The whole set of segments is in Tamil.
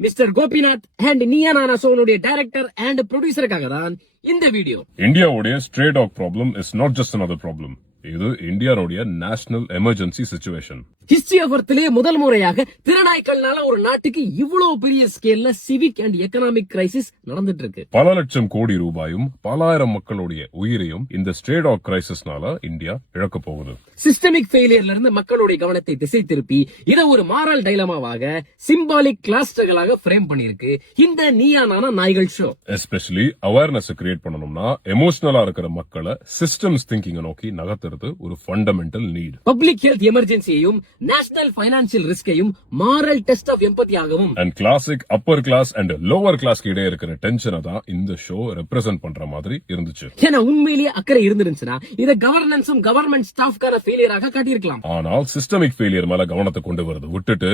Mister Gopinath and Neeya Naana ஷோனுடைய director and ப்ரொடியூசருக்காக தான் இந்த வீடியோ. இந்தியாவுடைய stray dog problem is not just another problem. இது இந்தியாவுடைய national emergency situation. History of எர்த்லயே முதல் முறையாக திறனாய்க்கள்னால ஒரு நாட்டுக்கு இவ்வளவு பெரிய ஸ்கேல்ல சிவிக் அண்ட் எக்கனாமிக் கிரைசிஸ் நடந்துட்டு இருக்கு. பல லட்சம் கோடி ரூபாயும் பலாயிரம் மக்களுடைய உயிரையும் இந்த ஸ்ட்ரே டாக் கிரைசிஸ்னால இந்தியா இழக்க போகுது. சிஸ்டமிக் ஃபெயிலியர்ல இருந்து மக்களுடைய கவனத்தை திசை திருப்பி இதை ஒரு மாரல் டைலமாவாக சிம்பாலிக் கிளாஸ் ஸ்ட்ரகலாக ஃப்ரேம் பண்ணிருக்கு இந்த நீயா நானா நாய்கள் ஷோ. எஸ்பெஷலி அவேர்னஸ் கிரியேட் பண்ணணும்னா எமோஷனலா இருக்கிற மக்களை சிஸ்டம்ஸ் திங்கிங் நோக்கி நகர்த்துறது ஒரு ஃபண்டமெண்டல் நீட். பப்ளிக் ஹெல்த் எமர்ஜென்சியையும் நேஷனல் பைனான்சியல் ரிஸ்கையும் மாரல் டெஸ்ட் ஆஃப் எம்பத்தியாகவும் and classic upper class and lower கிளாஸ்க்கு இடையே இருக்கிற டென்ஷனை தான் இந்த ஷோ ரெப்ரசென்ட் பண்ற மாதிரி இருந்துச்சு. ஏன்னா உண்மையிலேயே அக்கறை இருந்துருந்துச்சுன்னா இதை கவர்னன்ஸும் கவர்மெண்ட் ஸ்டாஃப்கான ஃபெயிலியராக காட்டியிருக்கலாம். ஆனால் சிஸ்டமிக் ஃபெயிலியர் மேல கவனத்தை கொண்டு வருது விட்டுட்டு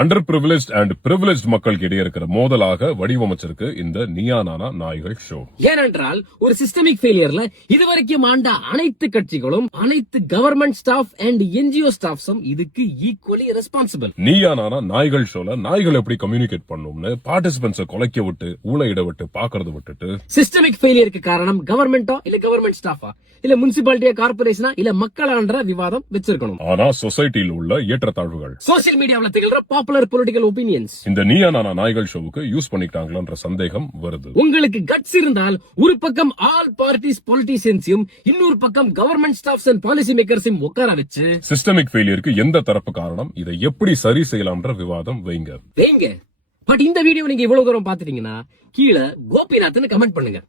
அண்டர் பிரிவிலேஜ் அண்ட் பிரிவிலேஜ் மக்களுக்கு இடையே இருக்கிற மோதலாக வடிவமைச்சிருக்கு இந்த நீயா நானா நாய்கள் ஷோ. ஏனென்றால் ஒரு சிஸ்டமிக் ஃபெயிலியர்ல இதுவரைக்கும் ஆண்ட அனைத்து கட்சிகளும் அனைத்து கவர்மெண்ட் ஸ்டாஃப் அண்ட் என்ஜிஓ ஸ்டாஃப்ஸும் இதுக்கு ஈக்குவலி ரெஸ்பான்சிபிள். நீயா நானா நாய்கள் ஷோல நாய்கள் எப்படி கம்யூனிகேட் பண்ணும்னு பார்ட்டிசிபென்ட்ஸை கொலைக்க விட்டு ஊழையிட விட்டு பாக்குறது விட்டுட்டு சிஸ்டமிக் ஃபெயிலியருக்கு காரணம் கவர்மெண்டா இல்ல கவர்மெண்ட் ஸ்டாஃபா இல்ல முனிசிபாலிட்டியா கார்பரேஷனா இல்ல மக்களான்ற விவாதம் வச்சிருக்கணும். ஆனா சொசைட்டியில் உள்ள ஏற்றத்தாழ்வுகள் சோசியல் மீடியாவுல திகழ்ற பாப்புலர் பொலிட்டிக்கல் ஒபினியன்ஸ் இந்த நீயா நானா நாய்கள் ஷோவுக்கு யூஸ் பண்ணிட்டாங்களான்ற சந்தேகம் வருது. உங்களுக்கு கட்ஸ் இருந்தால் ஒரு பக்கம் ஆல் பார்ட்டிஸ் பொலிட்டிஷியன்ஸையும் இன்னொரு பக்கம் கவர்மெண்ட் ஸ்டாஃப்ஸ் அண்ட் பாலிசி மேக்கர்ஸையும் உட்கார வச்சு சிஸ்டமிக் ஃபெயிலியருக்கு எந்த தரப்பு காரணம் இதை எப்படி சரி செய்யலாம்ன்ற விவாதம் வைங்க. பட் இந்த வீடியோ நீங்க இவ்வளவு தூரம் பாத்துட்டீங்கன்னா கீழே கோபிநாத்னு கமெண்ட் பண்ணுங்க.